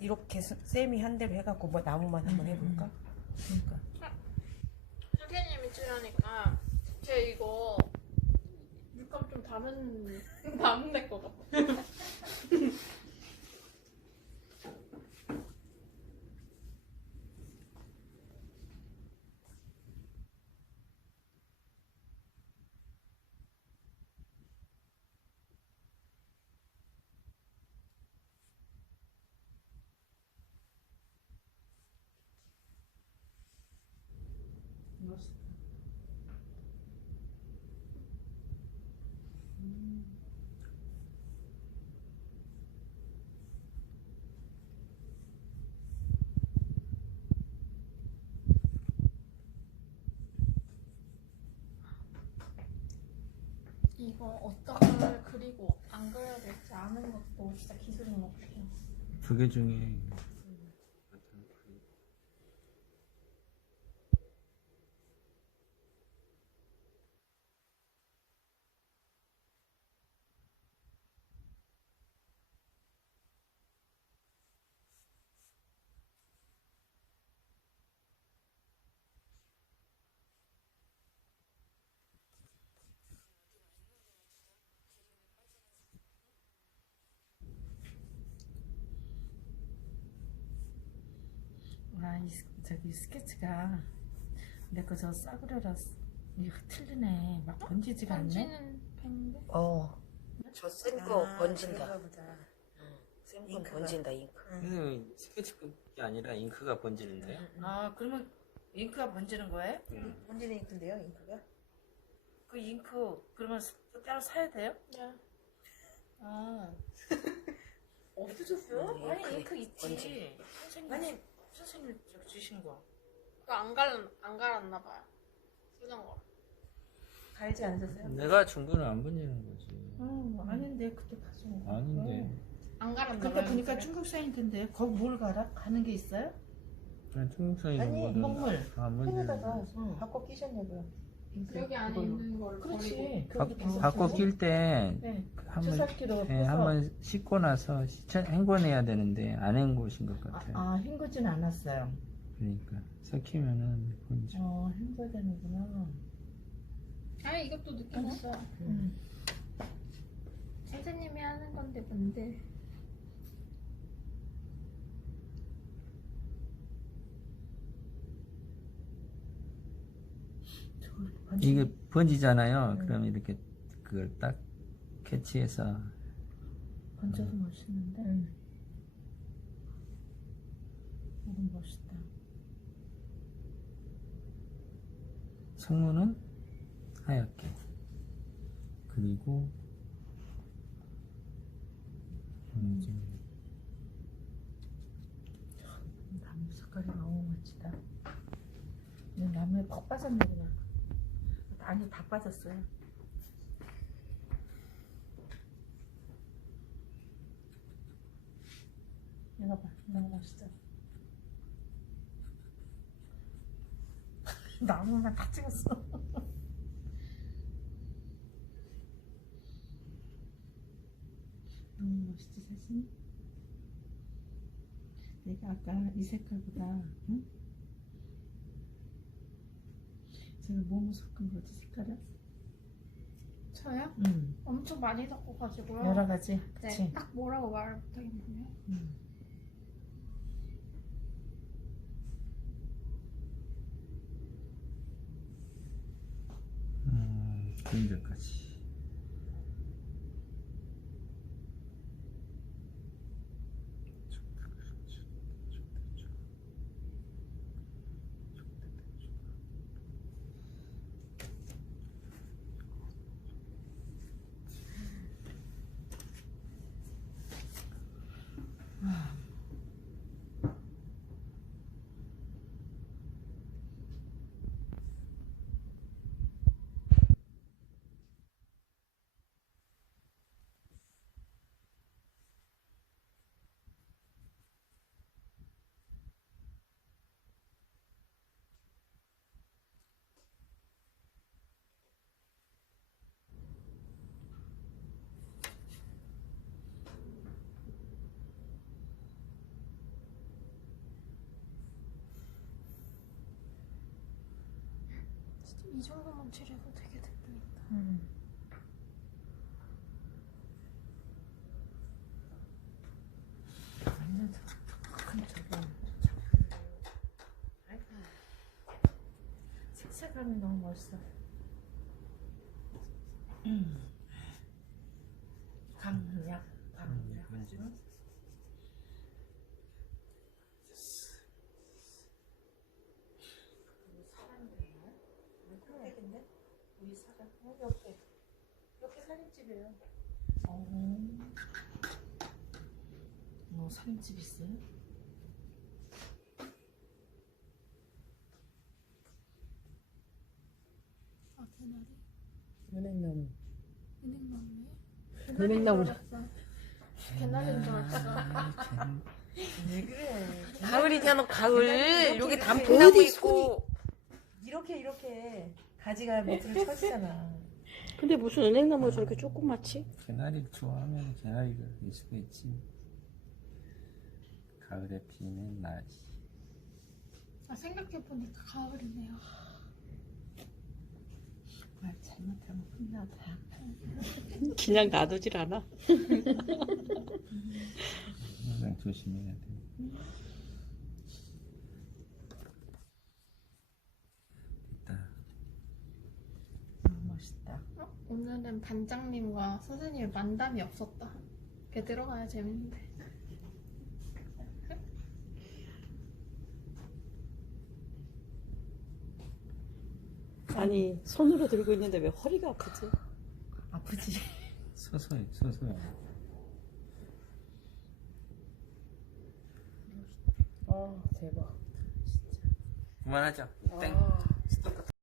이렇게 스- 쌤이 한 대로 해갖고 뭐 나무만 한번 음, 해볼까? 그러니까. 선생님이 치려니까 제 이거 물감 좀 담은 담은 데것 같아. 멋있다. 이거 어떻게 그리고 안 그려야 될지 아는 것도 진짜 기술인 것 같아요. 두개 중에 와, 이, 스- 저기 스케치가 내 거 저 싸구려라 쓰- 이거 틀리네. 막 번지지가 않네. 번지는 펜인데 어. 저쌤거 번진다. 그런가 보다. 쌤건 잉크가. 번진다 잉크. 선생님 스케치북이 아니라 잉크가 번지는데요? 아, 그러면 잉크가 번지는 거예요? 음. 번지는 잉크인데요, 잉크가? 그 잉크 그러면 스- 따로 사야 돼요? 네. 아. 음, 아니 잉크, 있지. 아니. 선생님 저 주신 거. 그거 안 갈았 안 갈았나 봐요. 쓰던 거. 갈지 않으셨어요? 내가 준 거는 안 번지는 거지. 어, 아닌데 그때 거. 아닌데. 안 갈았나 그러니까. 보니까 중국 사인인데 거기 뭘 갈아? 가는 게 있어요? 그냥 중국산이 아니, 먹물. 안 거지. 응. 바꿔 끼셨냐고요. 여기 안에 그걸로. 있는 버리고. 그렇지. 바, 바꿔. 낄 때 네. 한번 주사기로 예. 한번 씻고 나서 시천 헹궈내야 되는데 안 헹구신 것 아, 같아요. 아 헹구진 않았어요. 그러니까 섞이면은 번지. 어, 헹궈야 되는구나. 아 이것도 느낌 있어. 음. 선생님이 하는 건데 뭔데? 저걸 번지- 이게 번지잖아요. 음. 그럼 이렇게 그걸 딱 캐치해서 번져도 멋있는데. 음. 이건 멋있다. 성문은 하얗게 그리고 번지. 나무 색깔이 너무 멋지다. 이 나무에 퍽 빠졌네 그냥. 아니 다 빠졌어요. 이거 봐, 너무 멋있죠. 나무만 다 찍었어. 너무 멋있지 사진? 내가 아까 이 색깔보다 응? 제가 뭐뭐 섞은 거지 색깔을? 저요? 응 엄청 많이 섞어가지고요. 여러 가지 그치? 네, 딱 뭐라고 말을 못하겠네요. 응. 음, 그림자까지. 이 정도만 칠해도 되게 대표있다. 음. 완전. 아이고. 색색감이 너무 멋있어. 음. 강약, 강약. 뭔지. 응? 우리 사람이에요? 흑백인데? 우리 사람? 어, 옆에. 옆에 살림집이에요. 어. 어, 살림집 있어요? 아, 개나리? 은행나무. 은행나무에? 은행나무. 개나리인 줄 알았어. 왜 그래? 가을이잖아, 가을. 여기. 단풍나무 어디 있고. 이렇게 이렇게 가지가 밑으로 쳐지잖아. 근데 무슨 은행나무가 저렇게 조그맣지? 개나리를 좋아하면 개나리가 될 수가 있지. 가을에 피는 나리. 아, 생각해보니까 가을이네요. 말 잘못하면 혼나다. 그냥 놔두질 않아. 항상 조심해야 돼. 됐다. 너무 멋있다. 어? 오늘은 반장님과 선생님의 만담이 없었다. 걔 들어가야 재밌는데. 아니, 손으로 들고 있는데 왜 허리가 아프지? 아프지? 서서히 서서히. 아, 대박. 그만하자. 땡. 아.